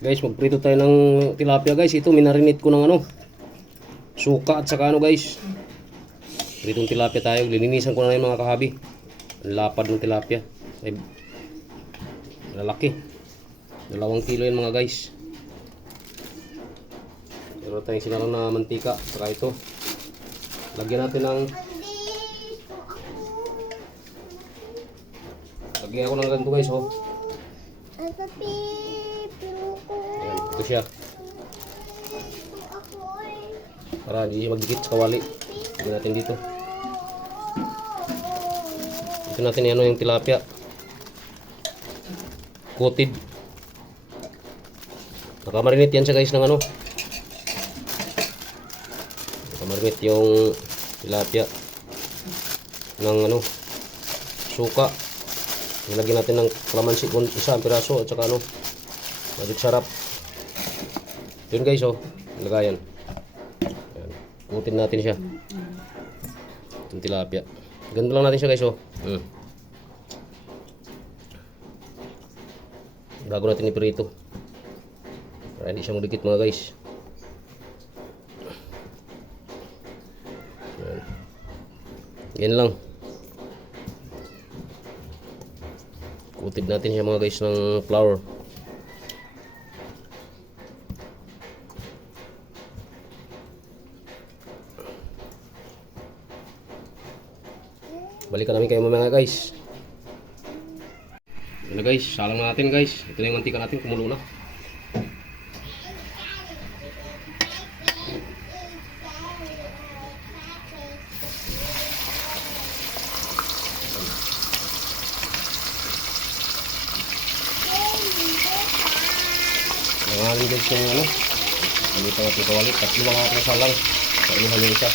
Guys, magprito tayo ng tilapia guys. Ito minarinate ko ng suka at saka guys. Pritong tilapia tayo. Lininisan ko na yung mga kahabi. Ang lapad ng tilapia. Ay, lalaki. 2 kilo yan mga guys. Meron tayong sinalong na mantika. Saka ito. Lagyan natin ng lagyan ako ng ganito guys. Oh. Ayan, ito siya. Para hindi magdikit sa kawali. Lagyan natin dito. Ito natin yung tilapia. Coated. Nakamarinate yan siya guys ng Nakamarinate yung tilapia ng suka. Nilagyan natin ng kalamansi isang piraso at saka magic sarap. Yun guys lagayan. Ayan. Kutin natin siya. Yung tilapia. Ganito lang natin siya guys Bago natin iprito. Para hindi siya magdikit mga guys. Ayan. Yan lang. Kutid natin siya mga guys ng flour. Balikan namin kayo mamaya guys. Yan na guys, salang natin guys. Ito na yung mantika natin, kumulo na. Nangalan guys yung dito natin kawali. 3 mga salang. Kainuhan yung isa.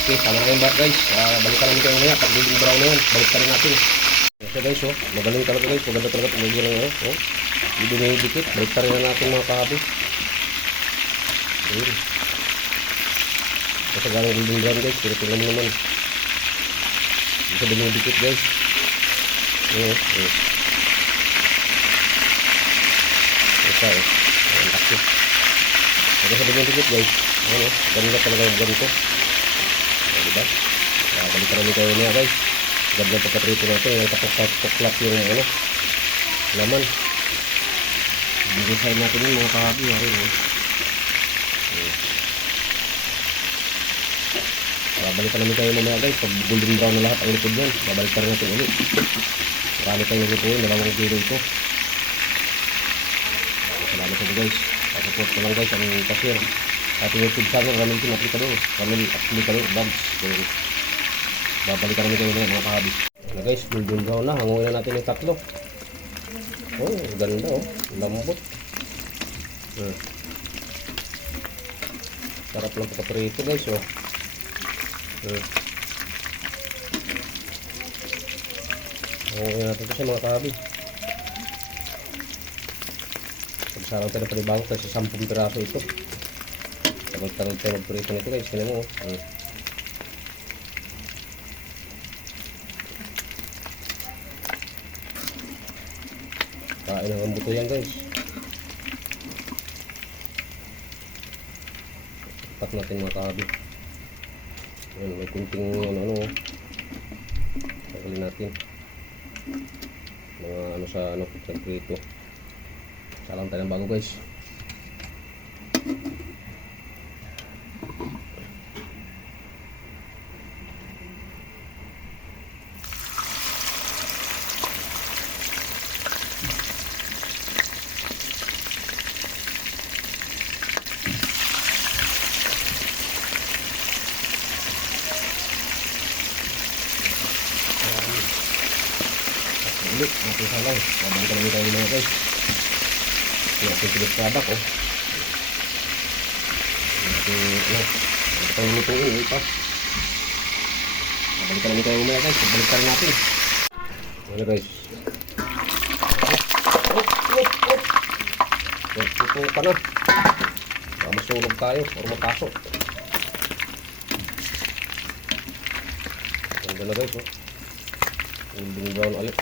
Okay, tama na yung bat guys. Balikan namin kayo ngayon. Pag golden brown na yan, balik ka rin natin. Okay guys magaling talaga guys. Maganda talaga pag-ibig lang hindi na yung dikit. Balik ka rin na natin mga kahabi. Ayun. Kasi galing golden brown guys. Pero tingnan mo naman. Hindi sa yung dikit guys. Ayun. Ito ang taksi. Hindi sa yung dikit guys. Ayun ganda talaga yung ganito. Diba? Balik ka namin kayo niya guys. Ganda pagkaprito natin. Yung kapok-kapok yung laman. Bigay natin yung mga kahabi. Babalik ka namin kayo mamaya guys. Pag golden brown na lahat ang likod yan, babalik ka rin natin ulit. Marami tayong lutuin. 2 kilo ito. Salamat sa guys. Support ko lang guys ang cashier. Ating YouTube channel, Ramil Team Aplicador. Ramil Aplicador Vlogs. Babalikan namin kayo na mga kahabi. Ano guys, golden brown na. Hanguin na natin yung 3. Oh, ganda lambot. Sarap lang pagkaprito guys Hanguin natin ito sa mga kahabi. Pagsarang tayo na panibawag kasi 10 piraso ito. Tagal tayo magprito nito guys. Tignan mo kain ang buto yan guys. Tap natin mga kahabi. Ayan, may kunting tagalin natin mga sa prito. Salang tayo ng bago guys. Ulit, natin salang. Babalikan namin tayo mga guys. Natin pilis product natin tayo lutuin pa. Babalikan namin tayo mga guys. Babalikan rin natin. Ano guys. Tutupo ka na. Baka masunog tayo or mapasok. Ganda na guys golden brown ulit.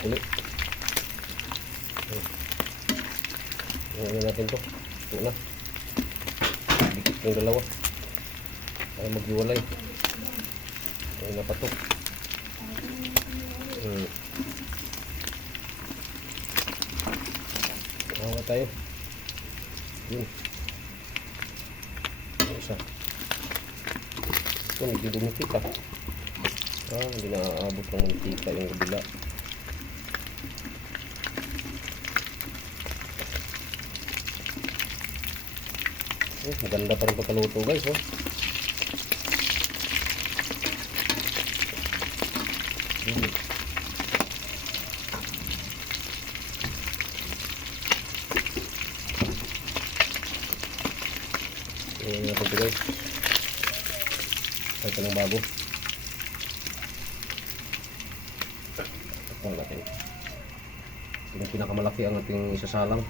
Ano natin to? Ito na. Dikit yung dalawa. Para maghiwalay. Ayun na pa to. Awa tayo. Yun. Isa. Ito, medyo dumikit ah. Hindi na aabot ng mantika yung kabila. Maganda pa rin pagkaluto guys. Ayan natin ito guys. Ito ng bago. Ito natin. Yung pinakamalaki ang ating isasalang.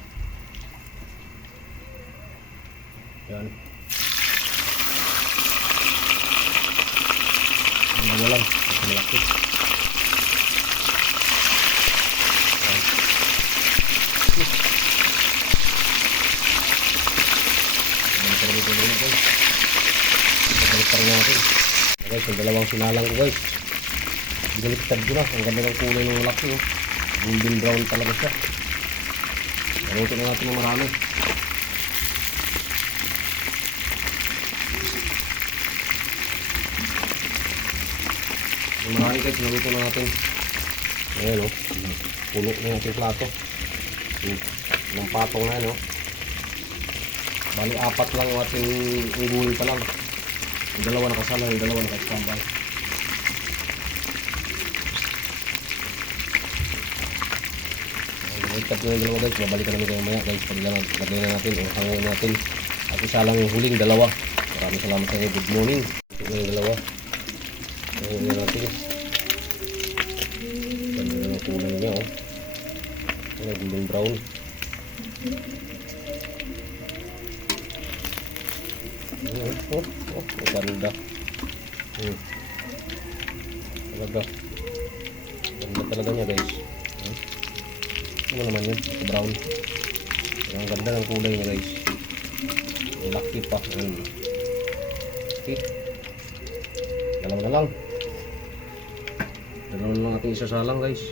Yan. Nawalan. Ito malaki. Guys, yung dalawang sinalang ko guys, binaliktad ko na. Ang ganda ng kulay ng laki golden brown talaga siya. Naluto na natin ng marami. Yung marami guys, naluto na natin. Ayan puno na natin plato. Ng patong na yan bali 4 lang yung ating unggoy pa lang. Yung dalawa nakasala, yung dalawa nakastambay. Ikat na yung dalawa guys, babalikan namin kayo maya guys. Paglagay na natin, hangayin natin. At isa lang yung huling dalawa. Maraming salamat sa inyo, good morning. Ito yung dalawa. Hangayin na natin. Ganda na yung kulay niya Ano, golden brown. Ganda. Talaga. Ganda talaga niya guys. Ano naman yun? Ito brown. Ang ganda ng kulay niya guys. Laki pa. Okay. Dalawa na lang. Dalawa na lang ating isasalang guys.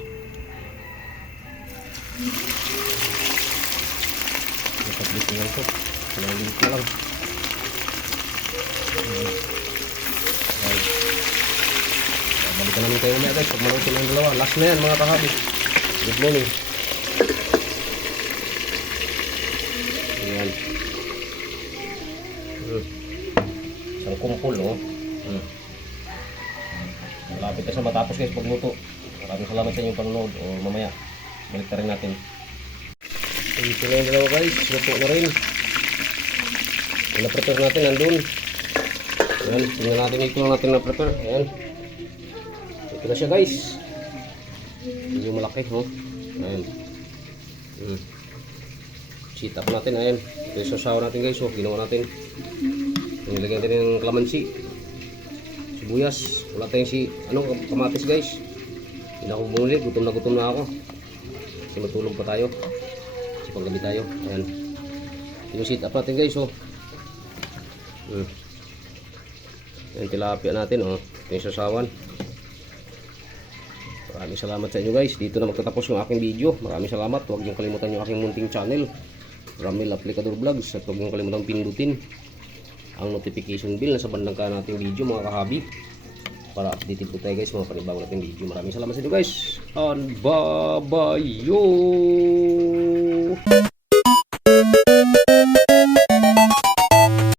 Nakaplit na lang ito. Nalit na lang. Balikan namin kayo na guys pag maluto ng dalawa. Last na yan mga kahabi. Good morning. Ayan. Isang kumpul malapit na sa matapos guys pagluto. Maraming salamat sa inyong panonood. Mamaya balik na rin natin. Ito na yung dalawa guys. Luto na rin. Na-prepare natin nandun. Ayan, tingnan natin ito lang natin na-prepare. Ayan. Ito na siya guys. Medyo malaki Ayan. Sit up natin. Ayan. Ito yung sasaw natin guys. Ginawa natin. Nilagyan natin ng kalamansi. Sibuyas. Wala tayong kamatis guys. Hindi na ako bumuli. Gutom na ako. Kasi matulog pa tayo. Kasi paggabi tayo. Ayan. Ito yung sit up natin guys. Yung tilapia natin ito yung sasawan. Maraming salamat sa inyo guys. Dito na magtatapos yung aking video. Maraming salamat. Huwag niyong kalimutan yung aking munting channel, Ramil Aplicador Vlogs. At huwag niyong kalimutan pindutin ang notification bell na sa bandang kanan nating video mga kahabi, para updated po tayo guys mga panibago nating video. Maraming salamat sa inyo guys. And bye bye yo.